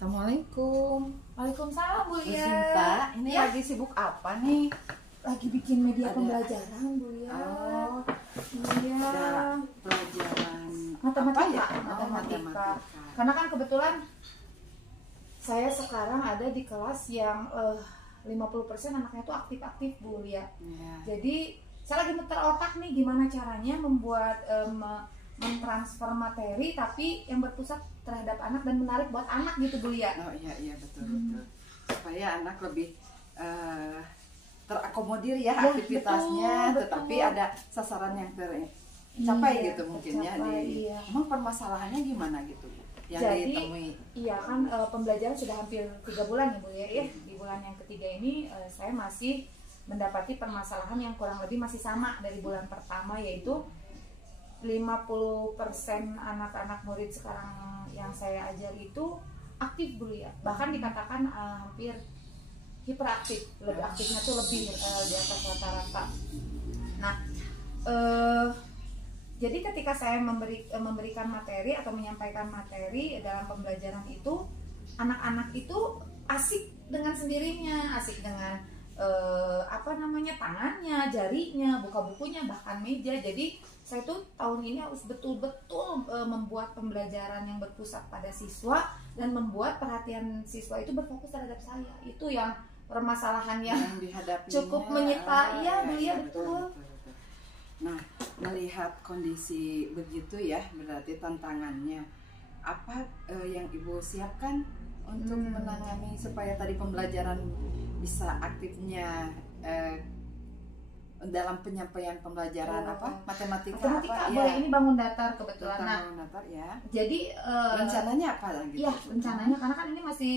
Assalamualaikum. Waalaikumsalam Bu Bu Lia. Sinta, ini Ya. lagi sibuk apa nih? Lagi bikin media Ada. pembelajaran Bu Lia. Oh, Iya. ada pelajaran Matematika. apa ya? Oh, Matematika. Karena kan kebetulan saya sekarang ada di kelas yang 50% anaknya itu aktif-aktif Bu Lia. Ya. Jadi saya lagi muter otak nih gimana caranya membuat mentransfer materi tapi yang berpusat terhadap anak dan menarik buat anak gitu Bu Lia. Oh iya betul. Supaya anak lebih terakomodir ya aktivitasnya, betul. tetapi ada sasaran yang tercapai gitu mungkin ya. Iya. Emang permasalahannya gimana gitu Bu? Yang Jadi, ditemui? iya kan pembelajaran sudah hampir 3 bulan ya Bu ya. Di bulan yang ketiga ini saya masih mendapati permasalahan yang kurang lebih masih sama dari bulan pertama, yaitu 50% anak-anak murid sekarang yang saya ajari itu aktif Bu ya. Bahkan dikatakan hampir hiperaktif, lebih aktifnya tuh lebih di atas rata-rata. Nah, jadi ketika saya memberikan materi atau menyampaikan materi dalam pembelajaran itu, anak-anak itu asik dengan sendirinya, asik dengan tangannya, jarinya, buka bukunya, bahkan meja. Jadi saya tuh tahun ini harus betul-betul membuat pembelajaran yang berpusat pada siswa dan membuat perhatian siswa itu berfokus terhadap saya. Itu yang permasalahan yang cukup menyita. Iya, beliau betul. Nah, melihat kondisi begitu ya, berarti tantangannya apa yang Ibu siapkan untuk menangani supaya tadi pembelajaran bisa aktifnya dalam penyampaian pembelajaran matematika apa boleh, ini bangun datar kebetulan. bangun datar ya. Jadi rencananya apa gitu? Iya, rencananya karena kan ini masih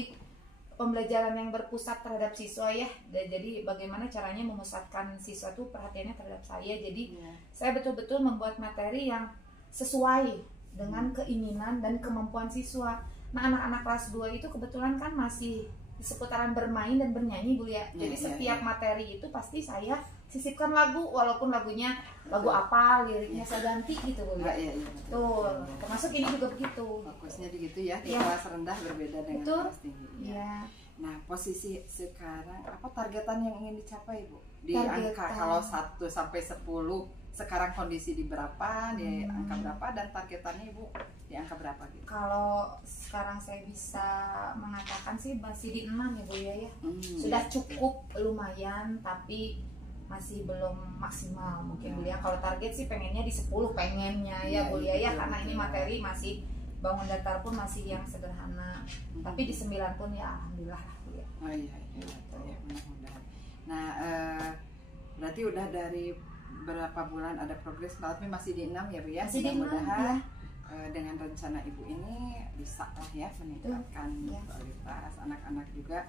pembelajaran yang berpusat terhadap siswa ya. Jadi bagaimana caranya memusatkan siswa tuh perhatiannya terhadap saya. Jadi saya betul-betul membuat materi yang sesuai dengan keinginan dan kemampuan siswa. Nah, anak-anak kelas 2 itu kebetulan kan masih di seputaran bermain dan bernyanyi Bu ya. Jadi setiap materi itu pasti saya sisipkan lagu, walaupun lagunya lagu apa, liriknya saya ganti gitu Bu ya. Betul. Termasuk ini juga begitu. Fokusnya begitu ya. Di kelas rendah berbeda dengan kelas tinggi. Iya. Nah, posisi sekarang apa targetan yang ingin dicapai Bu? Di angka kalau 1 sampai 10 sekarang kondisi di berapa, di angka berapa, dan targetannya Ibu di angka berapa gitu? Kalau sekarang saya bisa mengatakan sih masih di 6 ya Bu ya. Sudah cukup lumayan, tapi masih belum maksimal mungkin Bu ya. Kalau target sih pengennya di 10 pengennya ya Bu ya, karena ini materi masih bangun datar pun masih yang sederhana. Tapi di 9 pun ya alhamdulillah lah Bu ya. Oh iya, mudah-mudahan. Nah, berarti udah dari berapa bulan ada progres, tapi masih di 6 ya Bu ya. Masih di 6 ya. Dengan rencana Ibu ini bisa lah ya meningkatkan kualitas anak-anak juga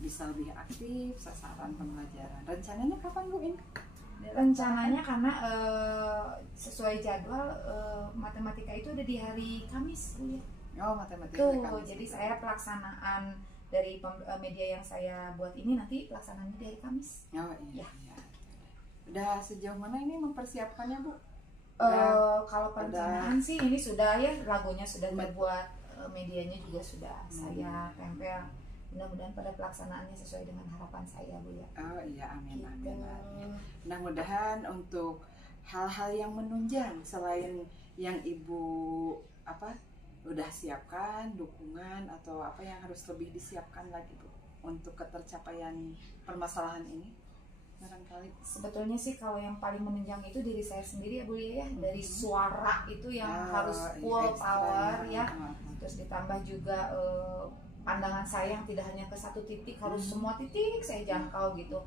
bisa lebih aktif sasaran pembelajaran. Rencananya kapan Bu ini? Rencananya karena sesuai jadwal matematika itu udah di hari Kamis Bu ya. Oh, matematika Kamis. Jadi saya pelaksanaan dari media yang saya buat ini nanti pelaksanaannya di hari Kamis. Oh iya. Udah sejauh mana ini mempersiapkannya Bu? Kalau perencanaan sih ini sudah ya, lagunya sudah terbuat, medianya juga sudah saya tempel. Mudah-mudahan pada pelaksanaannya sesuai dengan harapan saya Bu ya. Oh iya, amin. Mudah-mudahan untuk hal-hal yang menunjang selain yang Ibu udah siapkan, dukungan atau apa yang harus lebih disiapkan lagi Bu untuk ketercapaian permasalahan ini. Barangkali sebetulnya sih kalau yang paling menunjang itu diri saya sendiri ya Bu ya, dari suara itu yang harus full power ya. Terus ditambah juga pandangan saya yang tidak hanya ke satu titik, harus semua titik saya jangkau gitu.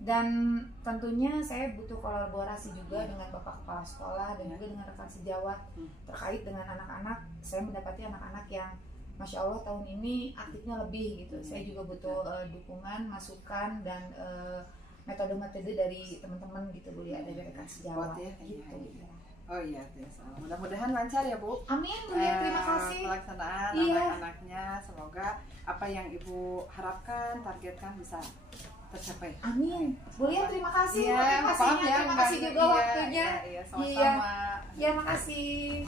Dan tentunya saya butuh kolaborasi juga dengan Bapak Kepala Sekolah dan juga dengan rekan sejawat terkait dengan anak-anak. Saya mendapati anak-anak yang Masya Allah tahun ini aktifnya lebih gitu. Saya juga butuh dukungan, masukan, dan metode-metode dari teman-teman gitu Bu ya, dari rekan sejawat gitu. Oh iya, mudah-mudahan lancar ya Bu. Amin Bu ya, terima kasih. Pelaksanaan anak-anaknya, semoga apa yang Ibu harapkan, targetkan bisa tercapai. Amin. Bu ya, terima kasih motivasinya, terima kasih juga waktunya. Iya, sama-sama. Iya, makasih.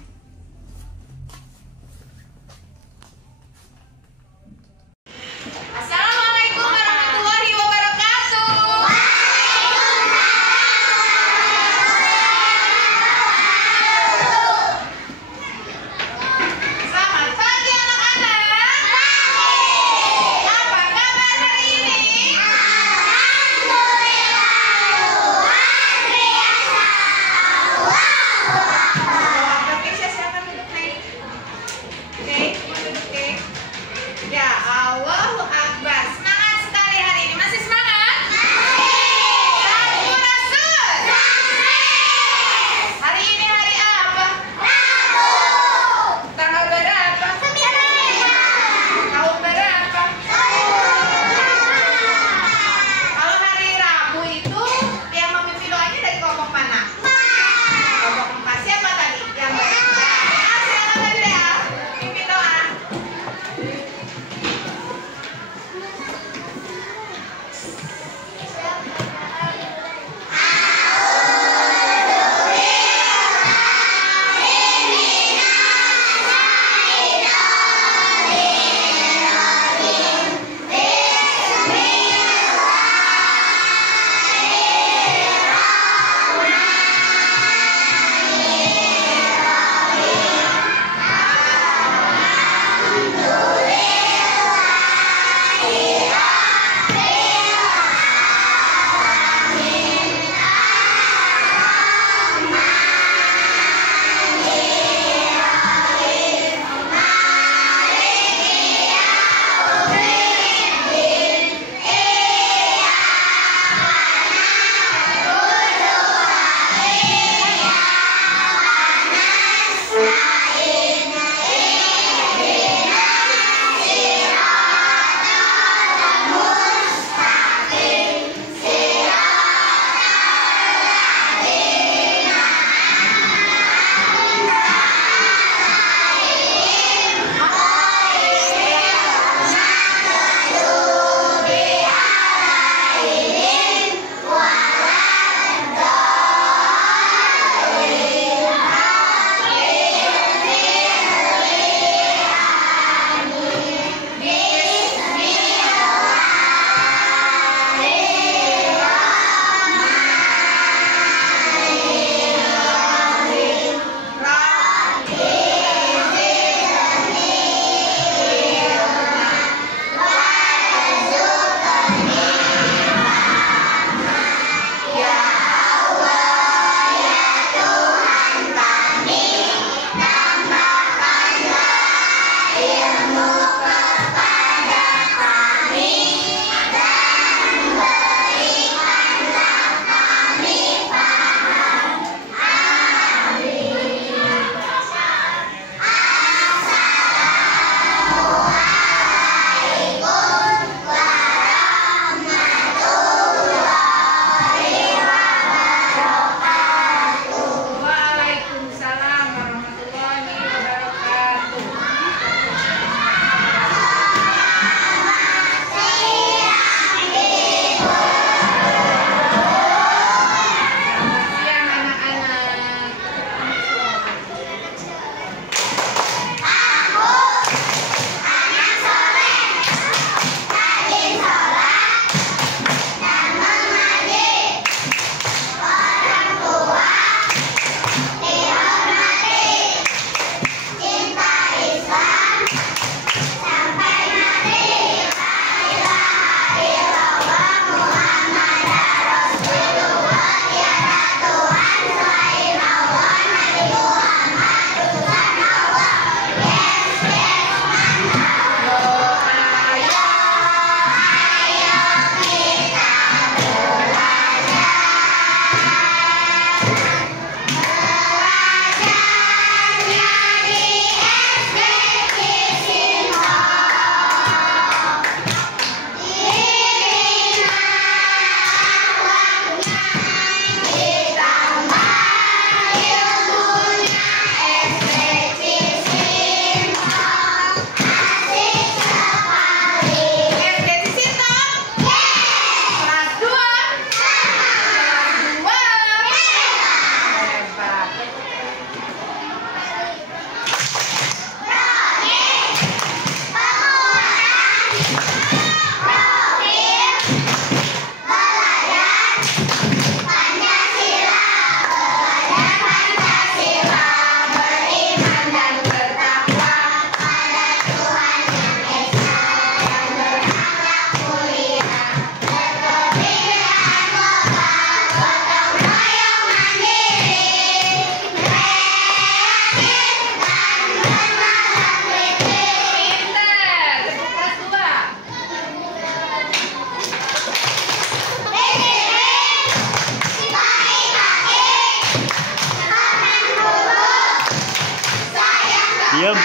Diam.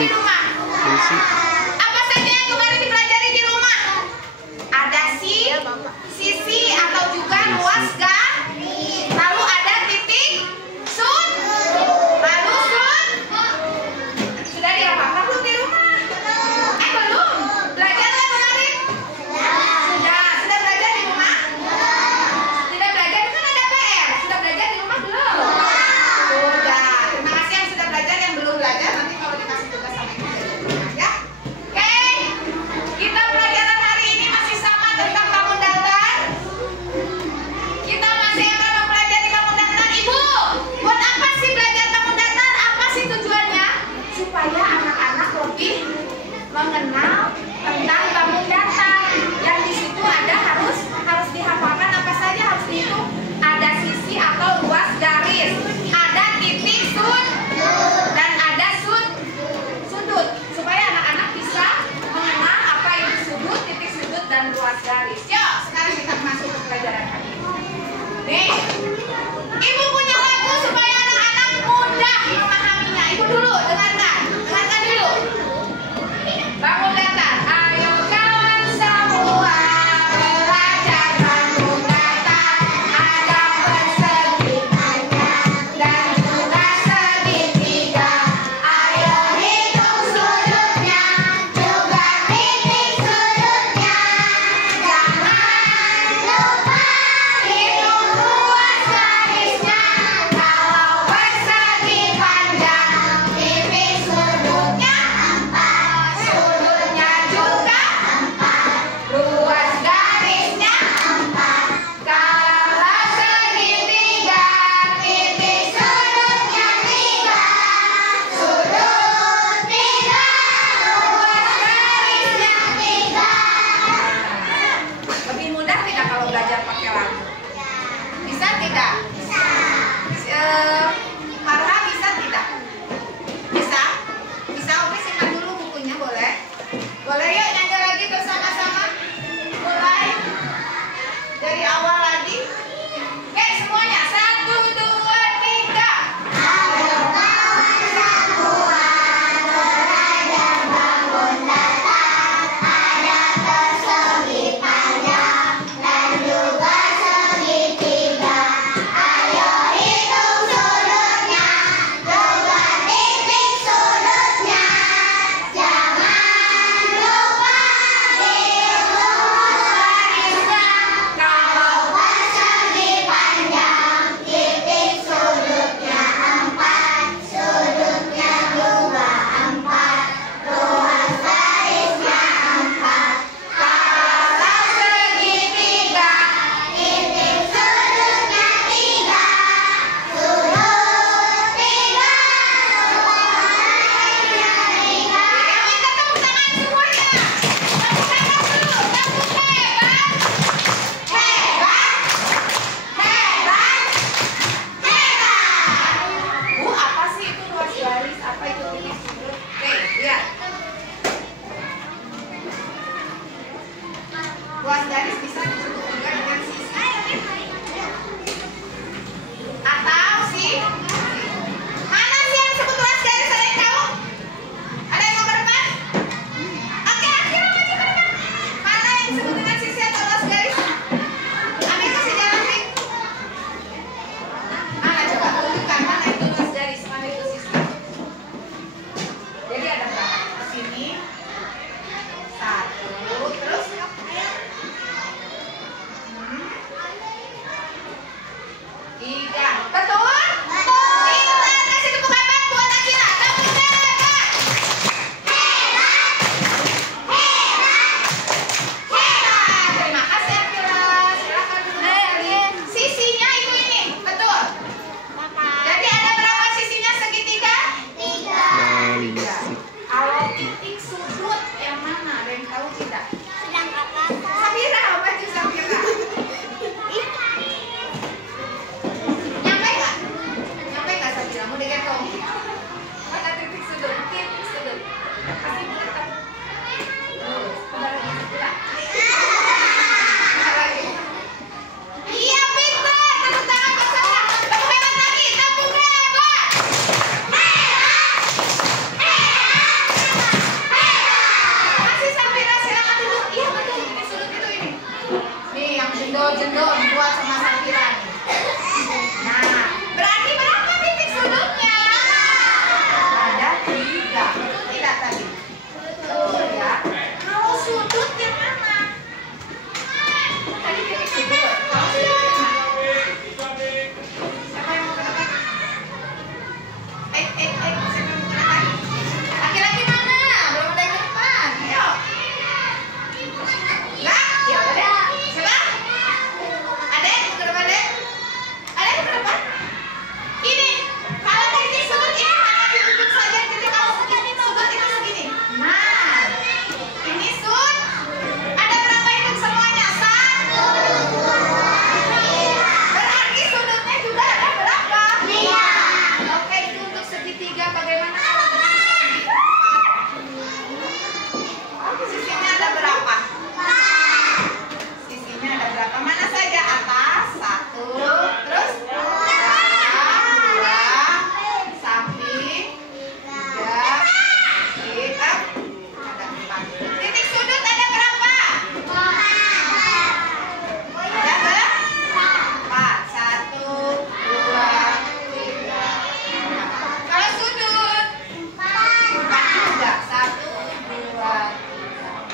di rumah? Apa saja yang kemarin dipelajari di rumah? Ada sisi atau juga luas garis. Lalu ada titik sud. Lalu sud. Sudah dihafalkan belum di rumah? Belum. Belajar nggak kemarin? Sudah belajar di rumah? Tidak belajar kan ada PR. Sudah belajar di rumah belum? Sudah. Terima kasih yang sudah belajar, yang belum belajar nanti kalau dikasih tugas sama ibu ya. Oke. Kita pelajaran hari ini masih sama tentang bangun datar. Kita masih akan mempelajari bangun datar. Ibu, buat apa sih belajar bangun datar? Apa sih tujuannya? Supaya anak-anak lebih mengenal tentang bangun datar. Yang di situ ada harus dihafalkan apa saja, harus dihitung. Ada sisi atau luas garis, ada titik sud, dan ada sudut. Supaya anak-anak bisa mengenal apa itu sudut, titik sudut, dan luas garis. Yuk, sekarang kita masuk ke pelajaran hari ini. Nih, ibu punya lagu supaya anak-anak mudah memahaminya. Ibu dulu, dengarkan dulu. Bangun Sisinya ada berapa? Sisinya ada berapa? Mana saja? Atas, 1, terus dua, samping 3, kita ada 4. Titik sudut ada berapa? Ada berapa? 1, 2, 3, 4. Kalau sudut 4 juga. 1, 2, 3,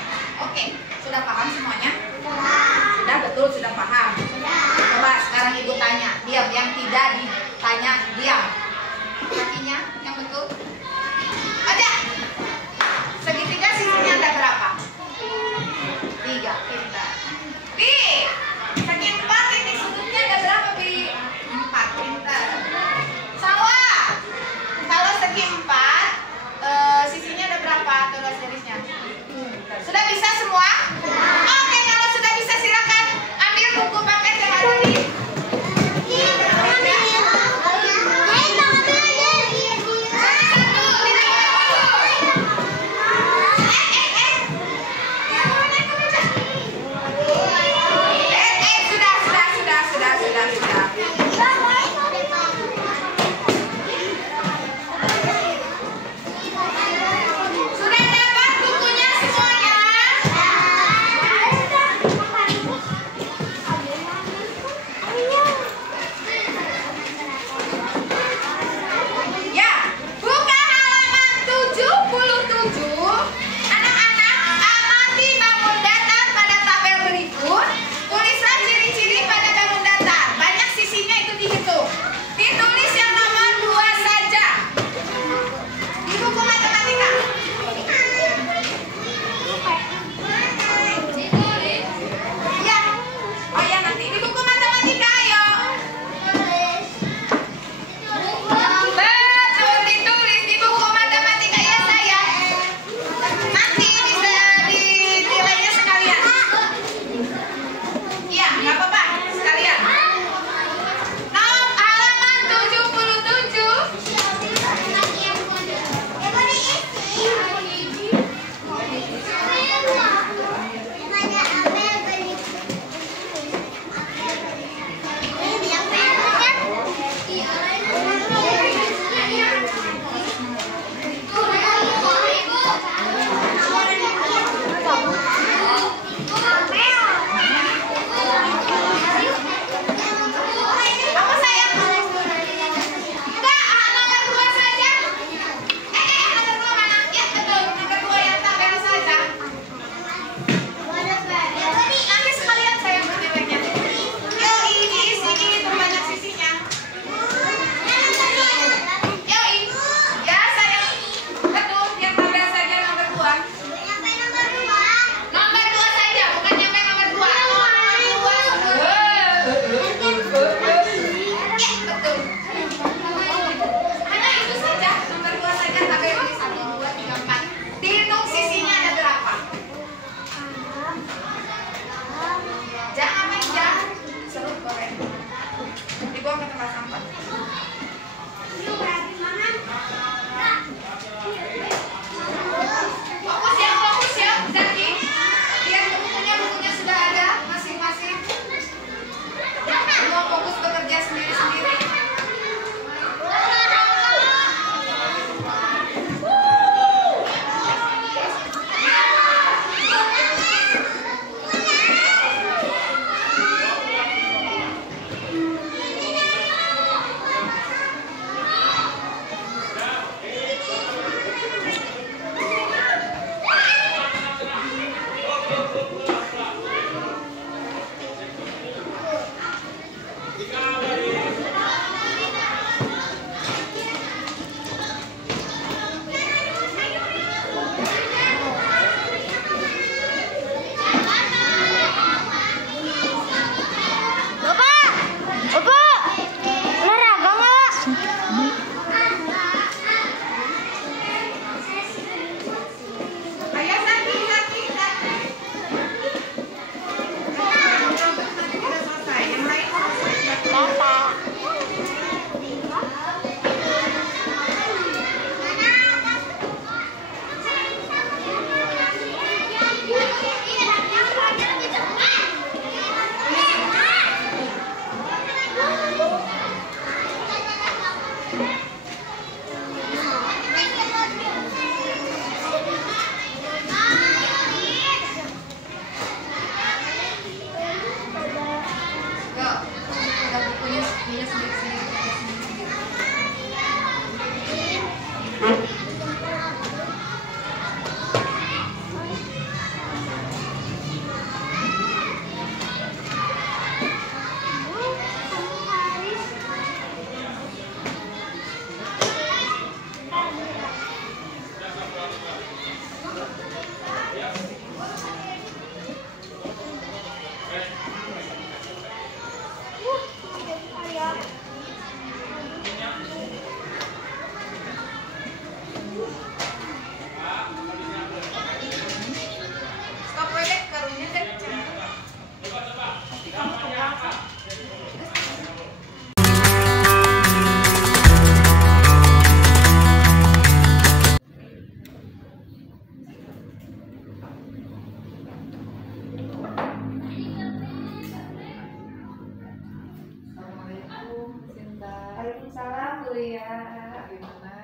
Lia. Gimana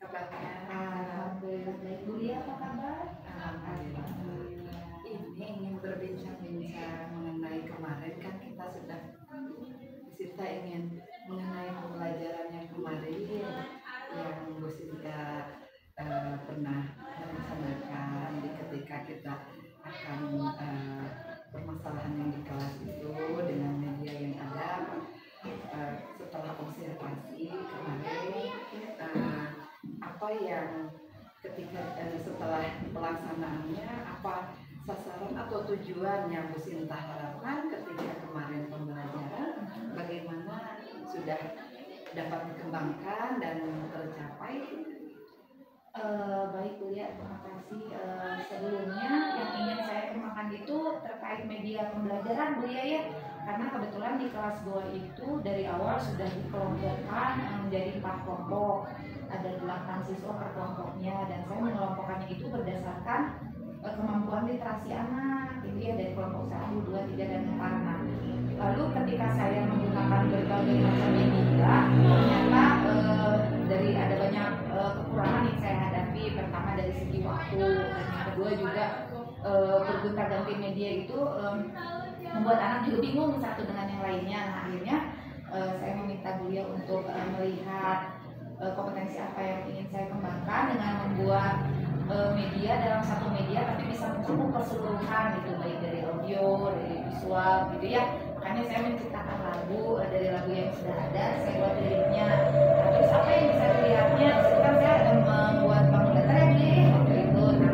kabarnya? Alhamdulillah baik. Bu Lia apa kabar? Alhamdulillah. Ini ingin berbincang-bincang mengenai kemarin kan kita sudah Sinta ingin mengenai pembelajaran yang kemarin yang Bu Sinta pernah merencanakan ketika kita akan permasalahan yang di kelas itu dengan media yang ada setelah observasi kemarin apa yang ketika setelah pelaksanaannya apa sasaran atau tujuan yang Bu Sinta harapkan ketika kemarin pembelajaran bagaimana sudah dapat dikembangkan dan tercapai. Baik Bu Lia, terima kasih. Sebelumnya yang ingin saya kembangkan itu terkait media pembelajaran Bu Lia ya, karena kebetulan di kelas 2 itu dari awal sudah dikelompokkan menjadi 4 kelompok, ada 8 siswa per kelompoknya, dan saya mengelompokkannya itu berdasarkan kemampuan literasi anak, itu ya dari kelompok 1, 2, 3, dan 4. Nah, lalu ketika saya menggunakan berbagai macam media, ternyata dari ada banyak kekurangan yang saya hadapi. Pertama dari segi waktu, dan yang kedua juga bergonta-ganti media itu membuat anak juga bingung satu dengan yang lainnya. Nah, akhirnya saya meminta Bu Lia untuk melihat kompetensi apa yang ingin saya kembangkan dengan membuat media dalam satu media tapi bisa mencakup keseluruhan gitu, baik dari audio, dari visual gitu ya. Makanya saya menciptakan lagu, dari lagu yang sudah ada saya buat liriknya. Nah, terus apa yang bisa dilihatnya? Sekarang saya ada membuat bangun letter ya Bu Lia waktu itu. Nah,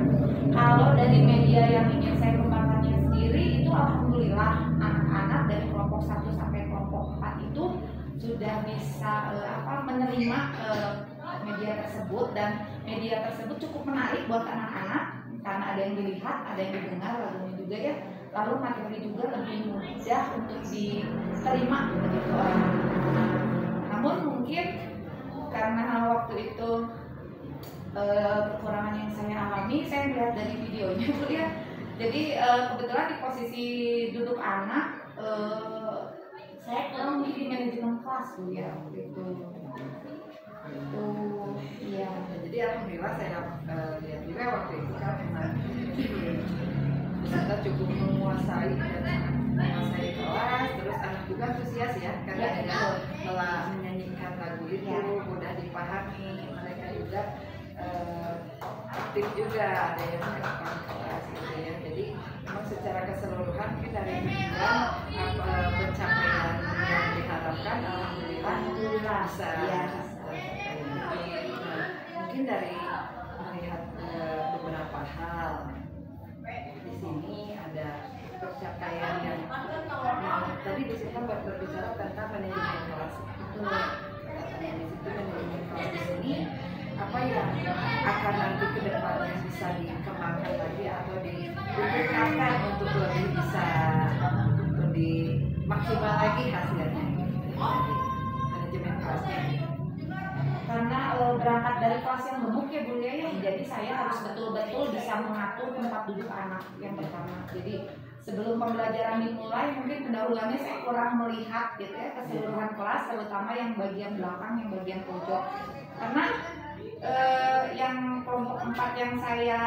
kalau dari media yang ingin saya kembangkannya sendiri itu alhamdulillah anak-anak dari kelompok 1 sampai kelompok 4 itu sudah bisa menerima media tersebut, dan media tersebut cukup menarik buat anak-anak karena ada yang dilihat, ada yang didengar lagunya juga ya. Lalu materi juga lebih mudah untuk diterima begitu orang. Namun mungkin karena waktu itu kekurangan yang saya alami, saya melihat dari videonya Bu ya. Jadi kebetulan di posisi duduk anak saya kurang di manajemen kelas Bu ya waktu itu. Iya. Jadi alhamdulillah saya lihat juga waktu itu kan memang kita cukup menguasai kelas, terus anak juga antusias ya karena telah menyanyikan lagu itu mudah dipahami, mereka juga aktif juga, ada yang melakukan kelas gitu ya. Jadi memang secara keseluruhan mungkin dari pencapaian yang diharapkan alhamdulillah bisa. Mungkin dari melihat beberapa hal di sini ada pencapaian yang tadi di situ berbicara tentang manajemen kelas. Di situ manajemen kelas di sini apa yang akan nanti ke depannya bisa dikembangkan lagi atau ditingkatkan untuk lebih bisa untuk dimaksimal lagi hasilnya manajemen kelasnya. Karena berangkat dari kelas yang gemuk ya Bu Lia ya, jadi saya harus betul-betul bisa mengatur tempat duduk anak yang pertama. Jadi sebelum pembelajaran dimulai mungkin pendahuluannya saya kurang melihat gitu ya keseluruhan kelas, terutama yang bagian belakang, yang bagian pojok. Karena yang kelompok 4 yang saya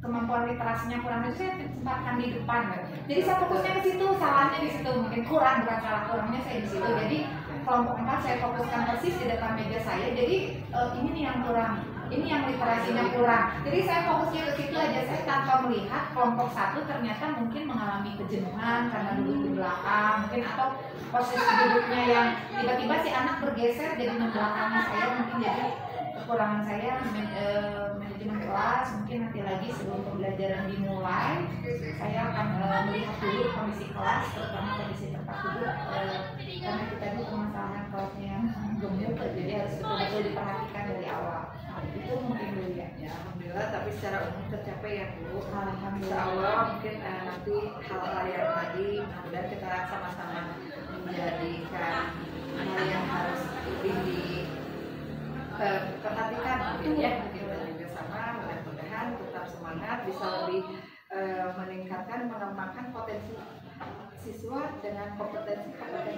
kemampuan literasinya kurang itu saya tempatkan di depan. Jadi saya fokusnya ke situ, salahnya di situ, mungkin kurang, bukan salah kurangnya saya di situ. Jadi kelompok 4 saya fokuskan persis di depan meja saya. Jadi ini nih yang kurang, ini yang literasinya kurang. Jadi saya fokusnya ke situ aja, saya tanpa melihat kelompok 1 ternyata mungkin mengalami kejenuhan karena duduk di belakang, mungkin atau posisi duduknya yang tiba-tiba si anak bergeser jadi membelakangnya saya, mungkin jadi kekurangan saya manajemen kelas. Mungkin nanti lagi sebelum pembelajaran dimulai saya akan melihat dulu kondisi kelas, terutama kondisi tempat duduk, karena kita itu permasalahan kelasnya yang gemuk, jadi harus betul-betul diperhatikan dari awal. Itu mungkin dulu ya. Alhamdulillah, tapi secara umum tercapai ya Bu. Alhamdulillah. Insyaallah mungkin nanti hal-hal yang tadi mudah kita sama-sama menjadikan hal yang harus diperhatikan gitu ya. Kita juga sama, mudah-mudahan tetap semangat, bisa lebih meningkatkan, mengembangkan potensi siswa dengan kompetensi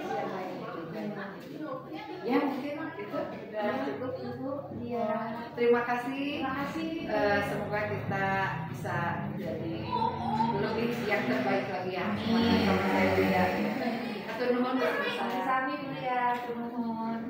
yang lain juga. Ya mungkin itu sudah cukup Ibu. Iya. Terima kasih. Semoga kita bisa jadi lebih yang terbaik lagi ya. Sama saya juga. Atur nuhun. Sami ya, turun.